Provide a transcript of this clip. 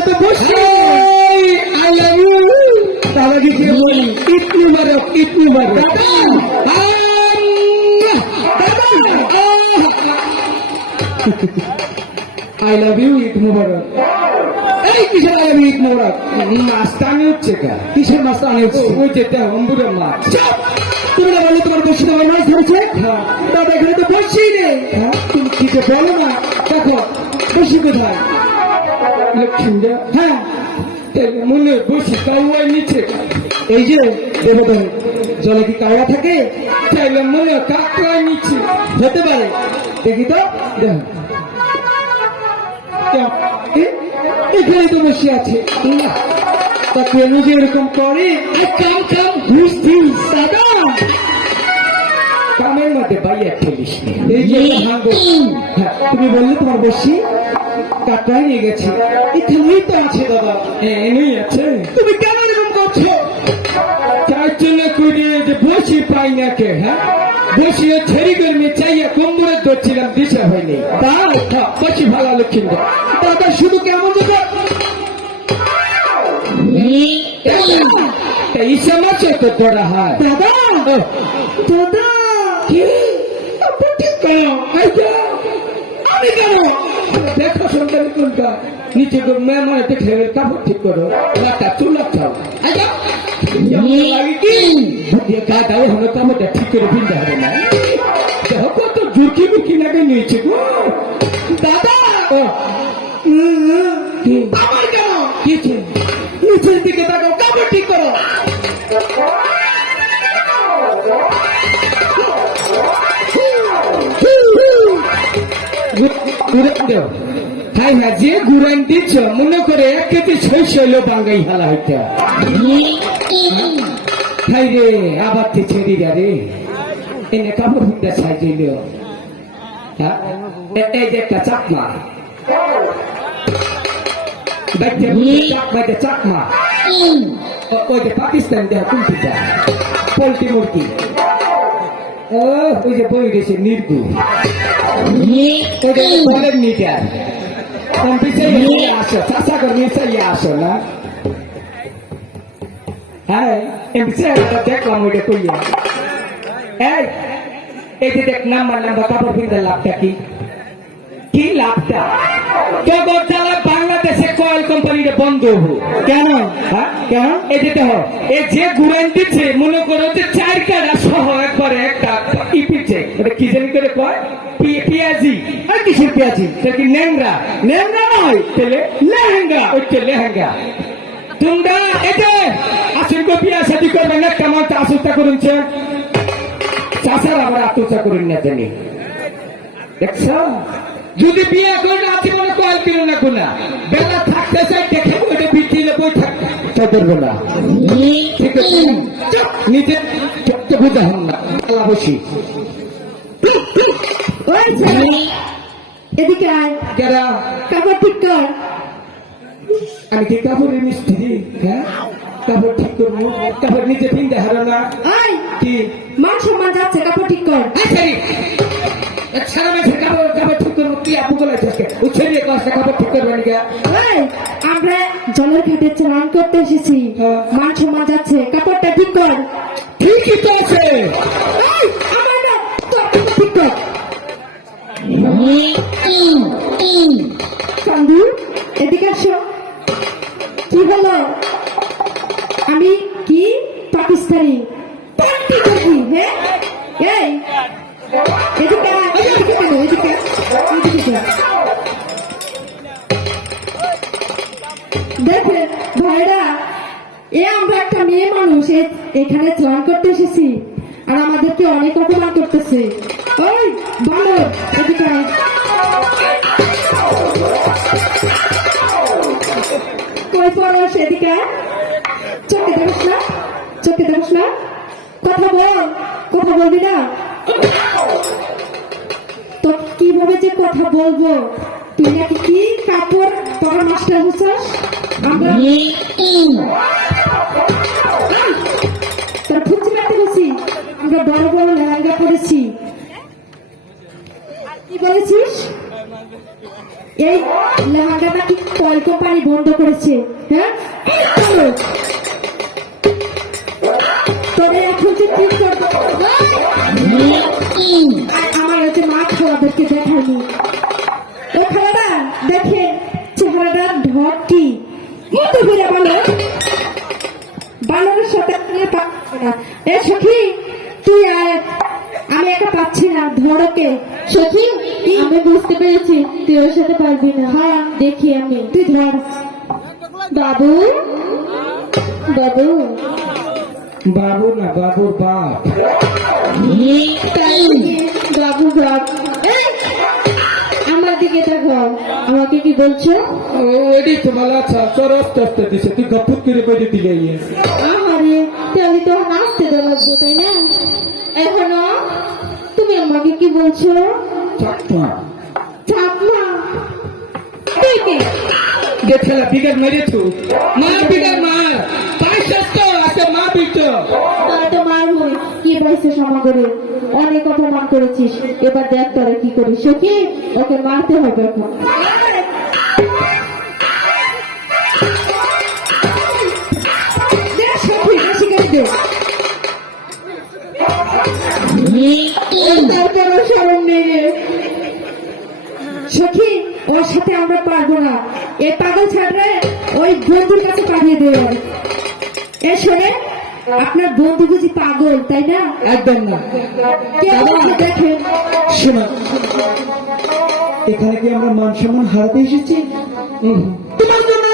তো বসছি I love you দাদাকে গিয়ে বলি ইতনি মারক ইতনি মারক I love you Eid Mubarak এই কিসের আই লাভ ইউ ইতনি মারক মাছ টানে হচ্ছে কা? কিসের মাছ আনে ওই যে অম্বুরের মাছ তুমি না বললে তোমার বসে তোমার মাছ ধরেছে? দাদা এখানে তো বসছি নেই। হ্যাঁ, তুমি কি যে বলো না। বসি কোথায়? লক্ষ্মীরা হ্যাঁ মনে বসি কাউয়াই নিচে। এই যে দেবতন জলে কি কাওয়া থাকে? চাইলে মনে কাকড়াই নিচে। হতে পারে। দেখি তো এখানে তো বসে আছে। না, তা কেন যে এরকম করে? কাম কাম ঘুষ দিস দাদা। কামের মধ্যে বাইয়া ঠেলিস এই যে হ্যাঁ তুমি বললে তোমার বসি? কাটাই নিয়ে গেছে এখানেই তো আছে দাদা। হ্যাঁ এনেই আছে। তুমি কেন এরকম করছ? তার জন্য কুড়িয়ে যে বসি পাই না কে হ্যাঁ? বসিয়ে ছেড়ি গরমে চাইয়া কোমরে ধরছিলাম দিশা হয়নি। হ্যাঁ, বসি ভালো লক্ষ্মীরা দাদা শুধু কেমন এই তো হয় দাদা কি। আমি কেন? সন্তান কোনটা নিচে তো মেহমান দেখে কাপড় ঠিক করো লাটা চুলা খাও এই যা। যেমন লাগে কি দিয়ে গা দাও হলো কাপড়টা ঠিক করে পিনতে হবে না দেখো কত ঝুঁকি বুকি লাগে নিয়েছে গো দাদা আমার কেন কি নিচের দিকে তাকাও কাপড় ঠিক করো গুড়ান দেও হাই না যে গুড়ান দিচ্ছ মনে করে এক কেজি ছয় শৈল বাঙ্গাই হালা হইতে। হাই রে আবার তে ছেড়ি রে। এনে কাপড় হুন্ডা সাইজইল হ্যাঁ এই যে একটা চাকমা। চাকমা। যে ওই যে পাকিস্তান দেহ কুম্পিটা পোল্ট্রি মুরগি। ও ওই যে বই রয়েছে নির্গু। ওদের বলেন মিটার কম্পিউটার আসো চাষা করে নিশ্চয়ই আসো না হ্যাঁ এমনি দেখলাম ওইটা কইয়া এই এই যে দেখ নাম্বার নাম্বার কাপড় কিনতে লাভটা কি কি লাভটা কেবল যারা বাংলাদেশে কয়েল কোম্পানিটা বন্ধ হব কেন হ্যাঁ কেন এই যে দেখো এই যে গুড়ান দিচ্ছে মনে করো যে চার কাটা সহ একবারে একটা কি জানি করে কয়? পিয়াজি। আর কিসের পেঁয়াজি? সে কি ন্যাংরা? নেমনা নয় তেলে লেহেঙ্গা। ওই তো লেহেঙ্গা। তোমরা এতে আসল কো বিয়া শাদি করবে না কেমন আশুতা করুনছে চাষার আবার আত্মচা করুন না জানি দেখছ? যদি বিয়ে করে আছে মনে কয়েল কিনো না কোনা বেলা থাকতে চাই দেখে ওইটা বিটিলে বই থাক চদরবে না। ঠিক আছে? চুপ, নিজে চোখতে বুঝা হন না। আলা বসি। এদিকে আয় যারা কাপড় ঠিক কর আমি কি কাপড়ের মিস্ত্রি? হ্যাঁ? কাপড় ঠিক করব। কাপড় নিজে পিনতে হারো না। কি? মান সম্মান যাচ্ছে কাপড় ঠিক কর। সারা মাসে কাপড় কাপড় ঠিক করব কি আপু বলে আজকে উচ্ছেদ কষ্ট কাপড় ঠিক করবে নাকি? আমরা জলের ঘাটে স্নান করতে এসেছি। হ্যাঁ। মান সম্মান যাচ্ছে কাপড়টা ঠিক কর। ঠিকই তো। মেয়ে মানুষ এ- এখানে স্নান করতে এসেছি আর আমাদেরকে অনেক অপমান করতেছে। ওই সেদিকে চোখে দেখিস না, চোখে দেখিস বল তো কীভাবে যে কথা বলব? তুই কি কাপড় তোর মাস্টার হচ্ছিস? আমরা তোর ফুচি কাটতে গেছি। আমরা বড় বড় লেহেঙ্গা আর কি বলেছিস? এই লেহেঙ্গা নাকি কল কোম্পানি বন্ধ করেছে? হ্যাঁ। তোরে দেখে চেহারাটার ঢক কি? মতো ঘুরে বলো। বানরের সাথে পাচ্ছি না। এ সখী তুই আমি একা পাচ্ছি না ধরকে সখী আমি বুঝতে পেরেছি তুই ওর সাথে পারবি না। হ্যাঁ দেখি আমি। তুই ধর। বাবু? বাবু? বাবু না বাবুর বাপ। বাবু এই, আমার দিকে দেখো। আমাকে কি বলছো? এডি তোমার আচ্ছা তোর অস্ত অস্ত দিছে। তুই গপুত করে কইতে দিলে তাহলে তো নাচতে দেওয়া লাগবে তাই না? এখনও? তুমি আমাকে কি বলছো? চাপমা দেখলা মেরেছো আছে মা বিটো তাহলে তো মারবই কি পাইছে সমাগরে অনেক অপমান করেছিস এবার দেখ তোরা কি করিস সখী? ওকে মারতে হবে এখন। তার ওর সাথে আমরা পারব না। এই পাগল ছাড়লে ওই বন্ধুর কাছে পাঠিয়ে দেবে এ শোনে আপনার বন্ধু বুঝি পাগল তাই না? একদম না। দেখেন। শোনা। এখানে কি আমরা মান সম্মান হারাতে এসেছি? তোমার জন্য